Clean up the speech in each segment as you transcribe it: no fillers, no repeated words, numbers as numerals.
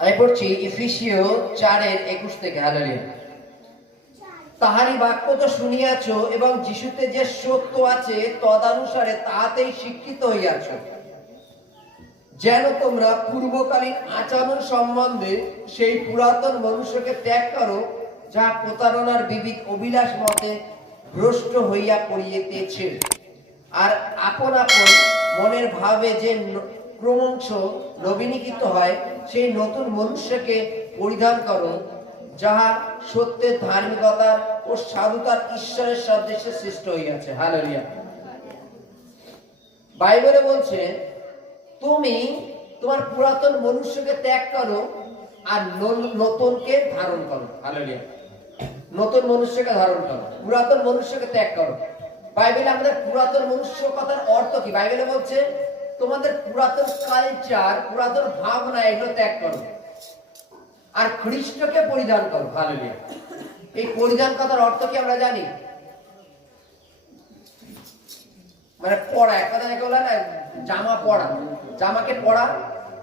আমি পড়ছি এফেসীয় 4:21 থেকে। হালেলুয়া। তাহারি বাক্য তো শুনিয়াছ এবং যিশুতে যে সত্য আছে তদানুসারে তাহাতেই শিক্ষিত হইয়াছ, যেন তোমরা পূর্বকালীন আচরণ সম্বন্ধে সেই পুরাতন মনুষ্যকে ত্যাগ করো, যা প্রতারণার বিবিধ অভিলাষ মতে ভ্রষ্ট হইয়া পড়িতেছে, আর আপন আপন মনের ভাবে যে ক্রমশ নবীনীকৃত হয়, সেই নতুন মনুষ্যকে পরিধান করো, যাহা সত্যের ধার্মিকতার ও সাধুতার ঈশ্বরের সাদৃশ্যে সৃষ্ট হইয়াছে। হালেলুয়া। বাইবেলে বলছে তুমি তোমার পুরাতন মনুষ্যকে ত্যাগ করো আর নতুনকে ধারণ করো। হালেলুয়া। নতুন মনুষ্যকে ধারণ করো, পুরাতন মনুষ্যকে ত্যাগ করো। বাইবেলে আমাদের পুরাতন মনুষ্য কথার অর্থ কি? বাইবেলে বলছে তোমাদের পুরাতন কালচার, পুরাতন ভাবনা, এগুলো ত্যাগ করো আর খ্রিস্টকে পরিধান করো। হালেলুয়া। এই পরিধান কথার অর্থ কি আমরা জানি? মানে পড়া, এক কথা যাকে বলে না, জামা পড়া, জামাকে পড়া,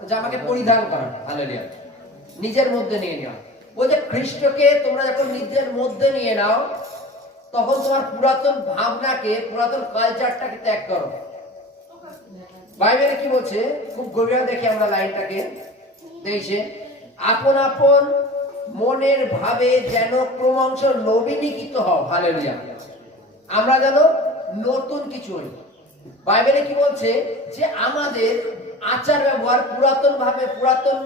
জামাকে পরিধান করা। হালেলুয়া। নিজের মধ্যে নিয়ে নেওয়া। ওই যে খ্রিস্টকে তোমরা যখন নিজের মধ্যে নিয়ে নাও, তখন তোমার পুরাতন ভাবনাকে, পুরাতন কালচারটাকে ত্যাগ করো। বাইবেলে কি বলছে? খুব গভীরে দেখি আমরা লাইনটাকে। দেখছে আপন আপন মনের ভাবে যেন ক্রমশ নবীনীকৃত হও। হালেলুয়া। আমরা যেন নতুন কিছু হই। বাইবেলে কি বলছে? যে আমাদের আচার ব্যবহার পুরাতন ভাবে, পুরাতন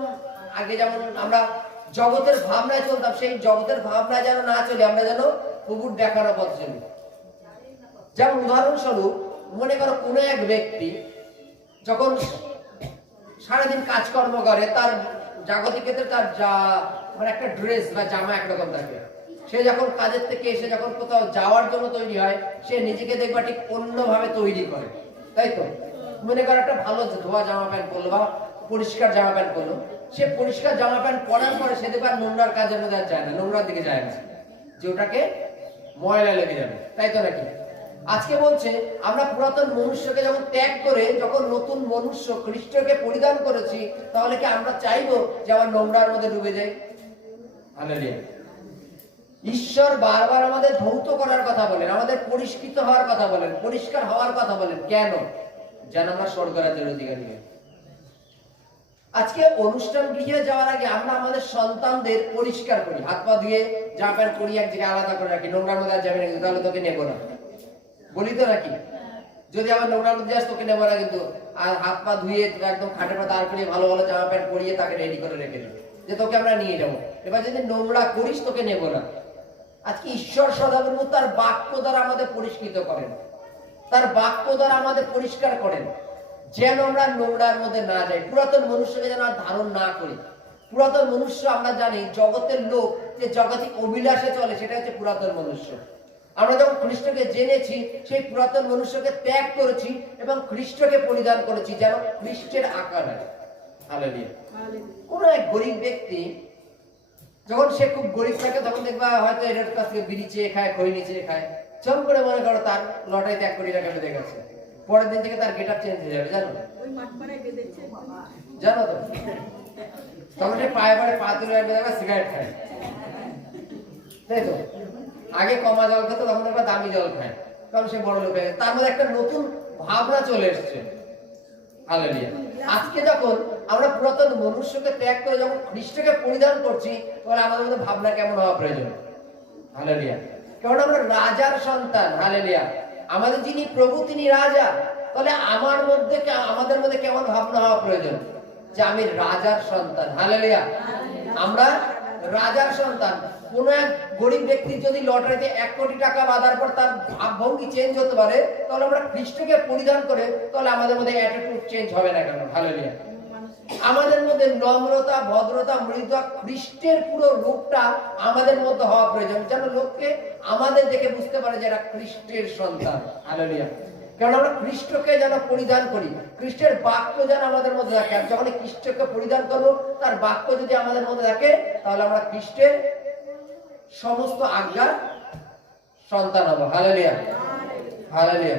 আগে যেমন আমরা জগতের ভাবনায় চলতাম, সেই জগতের ভাবনায় যেন না চলে, আমরা যেন প্রভুর দেখানো পথ চলি। যেমন উদাহরণস্বরূপ মনে করো কোনো এক ব্যক্তি যখন সারাদিন কাজকর্ম করে, তার জাগতিক ক্ষেত্রে তার মানে একটা ড্রেস বা জামা একরকম থাকে। সে যখন কাজের থেকে এসে যখন কোথাও যাওয়ার জন্য তৈরি হয়, সে নিজেকে দেখবা ঠিক অন্যভাবে তৈরি করে, তাই তো? মনে করো একটা ভালো ধোয়া জামা প্যান্ট পরলো বা পরিষ্কার জামা প্যান্ট পরলো, সে পরিষ্কার জামা প্যান্ট পরার পরে সে দেখবার নোংরার কাজের মধ্যে আর যায় না, নোংরার দিকে যায় না, যে ওটাকে ময়লা লেগে যাবে, তাই তো নাকি? আজকে বলছে আমরা পুরাতন মনুষ্যকে যখন ত্যাগ করে যখন নতুন মনুষ্য খ্রিস্টকে পরিধান করেছি, তাহলে কি আমরা চাইবো যে আমার নোংরার মধ্যে ডুবে যাই? হালেলুয়া। ঈশ্বর বারবার আমাদের ধৌত করার কথা বলেন, আমাদের পরিষ্কৃত হওয়ার কথা বলেন, পরিষ্কার হওয়ার কথা বলেন। কেন? যেন আমরা স্বর্গরাজ্যের অধিকারী হই। আজকে অনুষ্ঠান গৃহে যাওয়ার আগে আমরা আমাদের সন্তানদের পরিষ্কার করি, হাত পা ধুয়ে জামা প্যান্ট পরি এক জায়গায় আলাদা করে রাখি। নোংরার মধ্যে যাবে না, তাহলে তোকে নেবো না, বলি তো নাকি? যদি আমার নোংরার মধ্যে যাস তোকে নেবো না, কিন্তু আর হাত পা ধুয়ে একদম খাটে পা দাঁড় করিয়ে ভালো ভালো জামা প্যান্ট পরিয়ে তাকে রেডি করে রেখে দিই যে তোকে আমরা নিয়ে যাবো। এবার যদি নোংরা করিস তোকে নেবো না। আজকে ঈশ্বর সদাপ্রভু তার বাক্য দ্বারা আমাদের পরিষ্কৃত করেন, তার বাক্য দ্বারা আমাদের পরিষ্কার করেন, যেন আমরা নোংরার মধ্যে না যাই, পুরাতন মনুষ্যকে যেন ধারণ না করি। পুরাতন মনুষ্য আমরা জানি জগতের লোক যে জগতিক অভিলাষে চলে, সেটা হচ্ছে পুরাতন মনুষ্য। আমরা যখন খ্রিস্টকে জেনেছি, সেই পুরাতন মনুষ্যকে ত্যাগ করেছি এবং খ্রিস্টকে পরিধান করেছি, যেন খ্রিস্টের আকার হয়। হালেলুয়া। কোন এক গরিব ব্যক্তি যখন সে খুব গরিব থাকে, তখন দেখবা হয়তো এর কাছ থেকে বিড়ি চেয়ে খায়, খৈনি চেয়ে খায়, চম করে মনে করো তার লটারি ত্যাগ করে টাকা বেঁধে গেছে, পরের দিন থেকে তার গেট আপ চেঞ্জ হয়ে যাবে, জানো? জানো তো? তখন সে পায়ে পায়ে পা তুলে বেঁধে সিগারেট খায়, তাই তো? আগে কমা জল খেত, তখন একবার দামি জল খায়, কারণ সে বড় লোক হয়ে গেছে। তার মধ্যে একটা নতুন ভাবনা চলে এসছে। হালেলুয়া। আজকে যখন আমরা পুরাতন মনুষ্যকে ত্যাগ করে যখন খ্রিস্টকে পরিধান করছি, তাহলে আমাদের মধ্যে ভাবনা কেমন হওয়া প্রয়োজন? হালেলুয়া। কারণ আমরা রাজার সন্তান। হালেলুয়া। আমাদের যিনি প্রভু তিনি রাজা, তাহলে আমাদের মধ্যে কেমন ভাবনা হওয়া প্রয়োজন? যে আমি রাজার সন্তান। হালেলুয়া। আমরা রাজার সন্তান। কোন এক গরিব ব্যক্তি যদি লটারিতে 1 কোটি টাকা বাঁধার পর তার ভাবভঙ্গি চেঞ্জ হতে পারে, তাহলে আমরা খ্রিস্টকে পরিধান করে তাহলে আমাদের মধ্যে অ্যাটিটিউড চেঞ্জ হবে না কেন? হালেলুয়া। আমাদের মধ্যে নম্রতা, ভদ্রতা, মৃদুতা, খ্রিস্টের পুরো রূপটা আমাদের মধ্যে হওয়া প্রয়োজন, যেন লোককে আমাদের দেখে বুঝতে পারে যে এরা খ্রিস্টের সন্তান। হালেলুয়া। কারণ আমরা খ্রিস্টকে যেন পরিধান করি, খ্রিস্টের বাক্য যেন আমাদের মধ্যে থাকে। আর যখন খ্রিস্টকে পরিধান করবো, তার বাক্য যদি আমাদের মধ্যে থাকে, তাহলে আমরা খ্রিস্টের সমস্ত আজ্ঞার সন্তান হবো। হালেলুয়া। হালেলুয়া।